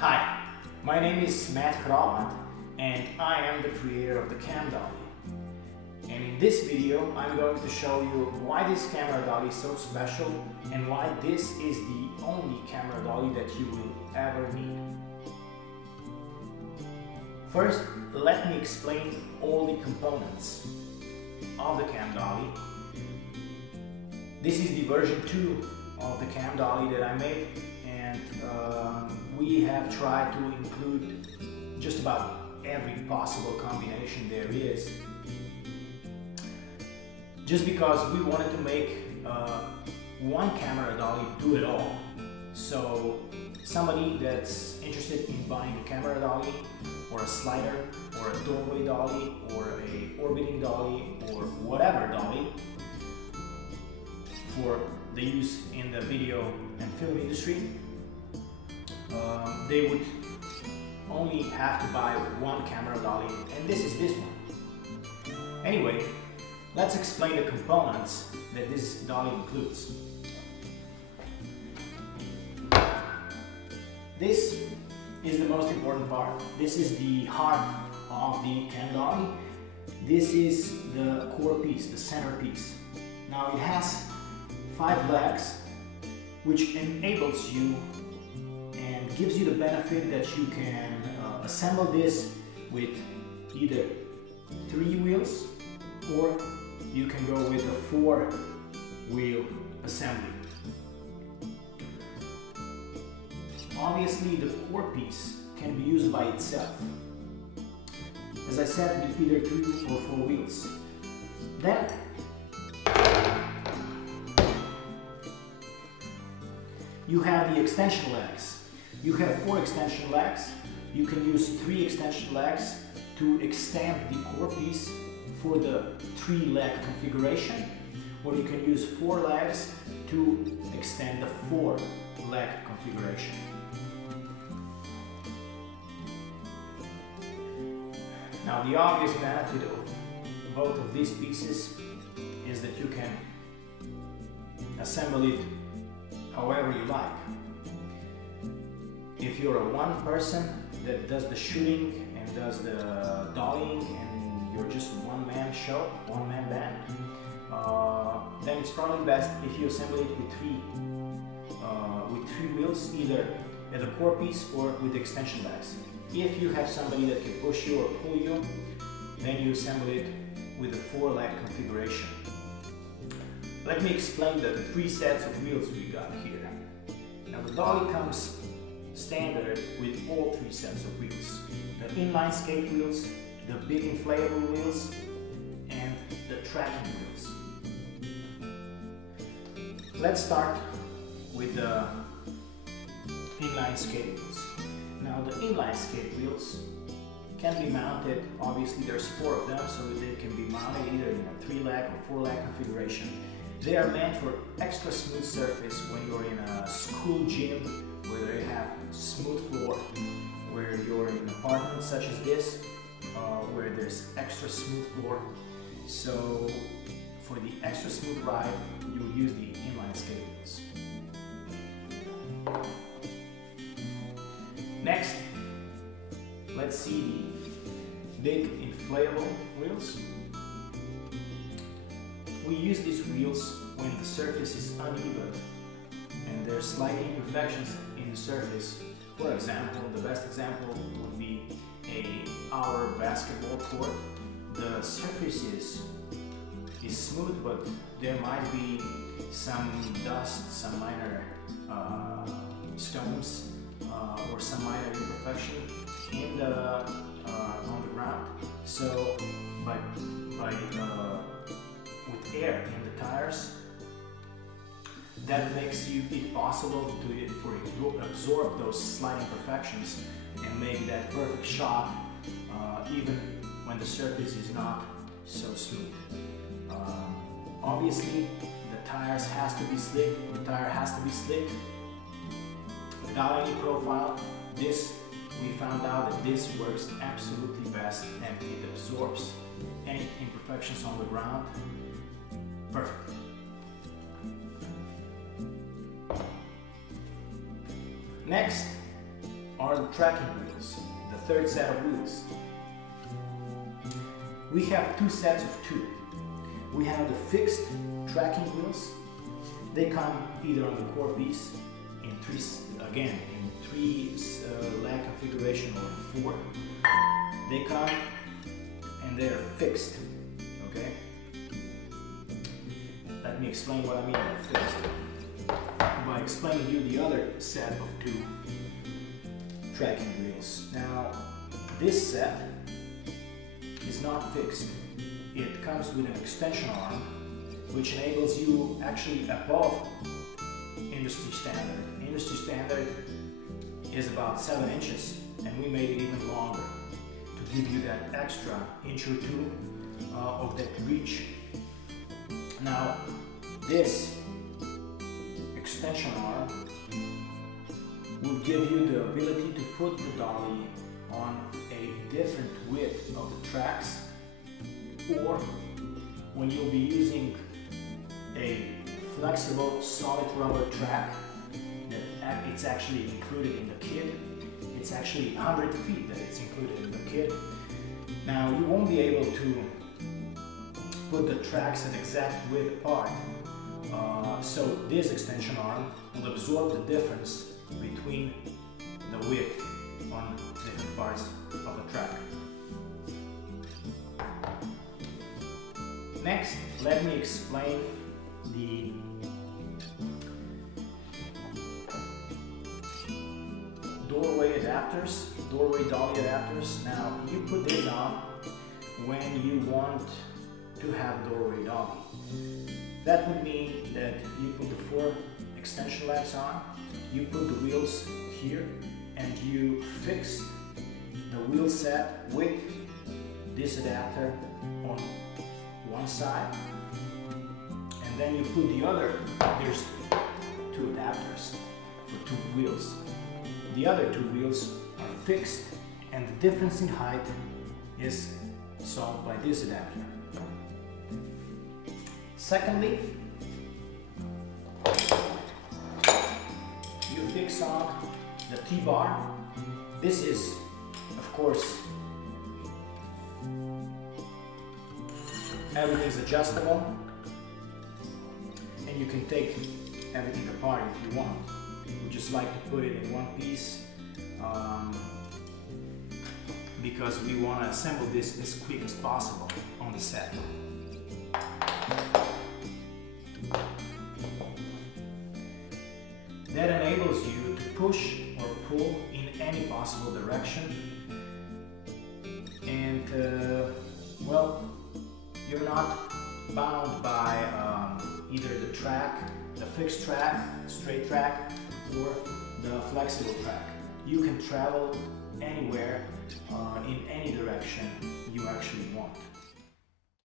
Hi, my name is Matt and I am the creator of the CamDolly. And in this video I'm going to show you why this camera dolly is so special and why this is the only camera dolly that you will ever need. First, let me explain all the components of the CamDolly. This is the version 2 of the CamDolly that I made, and we have tried to include just about every possible combination there is, just because we wanted to make one camera dolly do it all. So somebody that's interested in buying a camera dolly or a slider or a doorway dolly or a orbiting dolly or whatever dolly for the use in the video and film industry, they would only have to buy one camera dolly, and this is this one. Anyway, let's explain the components that this dolly includes. This is the most important part. This is the heart of the CamDolly. This is the core piece, the centerpiece. Now it has 5 legs, which enables you and gives you the benefit that you can assemble this with either 3 wheels or you can go with a 4-wheel assembly. Obviously, the core piece can be used by itself, as I said, with either 3 or 4 wheels. Then you have the extension legs. You have 4 extension legs. You can use 3 extension legs to extend the core piece for the 3-leg configuration, or you can use 4 legs to extend the 4-leg configuration. Now, the obvious benefit of both of these pieces is that you can assemble it however you like. If you're a one person that does the shooting and does the dollying and you're just one-man show, one-man band, then it's probably best if you assemble it with three wheels, either at the core piece or with the extension legs. If you have somebody that can push you or pull you, then you assemble it with a 4-leg configuration. Let me explain the 3 sets of wheels we got here. Now, the dolly comes standard with all 3 sets of wheels. The inline skate wheels, the big inflatable wheels, and the tracking wheels. Let's start with the inline skate wheels. Now, the inline skate wheels can be mounted, obviously there's 4 of them, so they can be mounted either in a 3-leg or 4-leg configuration. They are meant for extra smooth surface when you're in a school gym where they have smooth floor, where you're in an apartment such as this, where there's extra smooth floor. So for the extra smooth ride, you will use the inline skate wheels. Next, let's see the big inflatable wheels. We use these wheels when the surface is uneven and there's slight imperfections in the surface. For example, the best example would be our basketball court. The surface is smooth, but there might be some dust, some minor stones, or some minor imperfection in on the ground. So with air in the tires, that makes it possible to absorb those slight imperfections and make that perfect shot even when the surface is not so smooth. Obviously, the tires has to be slick. The tire has to be slick without any profile. We found out that this works absolutely best and it absorbs any imperfections on the ground. Perfect. Next are the tracking wheels, the third set of wheels. We have two sets of two. We have the fixed tracking wheels. They come either on the core piece in three leg configuration or in 4. They come and they're fixed. Okay. Let me explain what I mean by fixed by explaining you the other set of two tracking wheels. Now, this set is not fixed. It comes with an extension arm, which enables you actually above industry standard. Industry standard is about 7 inches, and we made it even longer to give you that extra inch or 2 of that reach. Now, this extension arm will give you the ability to put the dolly on a different width of the tracks, or when you'll be using a flexible solid rubber track that it's actually included in the kit. It's actually 100 feet that it's included in the kit. Now, you won't be able to put the tracks at exact width apart. So this extension arm will absorb the difference between the width on different parts of the track. Next, let me explain the doorway adapters, doorway dolly adapters. Now, you put these on when you want to have doorway dolly. That would mean that you put the 4 extension legs on, you put the wheels here, and you fix the wheel set with this adapter on one side, and then you put the other, there's 2 adapters for 2 wheels. The other 2 wheels are fixed, and the difference in height is solved by this adapter. Secondly, you fix on the T-bar. This is, of course, everything's adjustable, and you can take everything apart if you want. We just like to put it in one piece because we want to assemble this as quick as possible on the set. That enables you to push or pull in any possible direction, and well, you're not bound by either the track, the fixed track, straight track, or the flexible track. You can travel anywhere in any direction you actually want.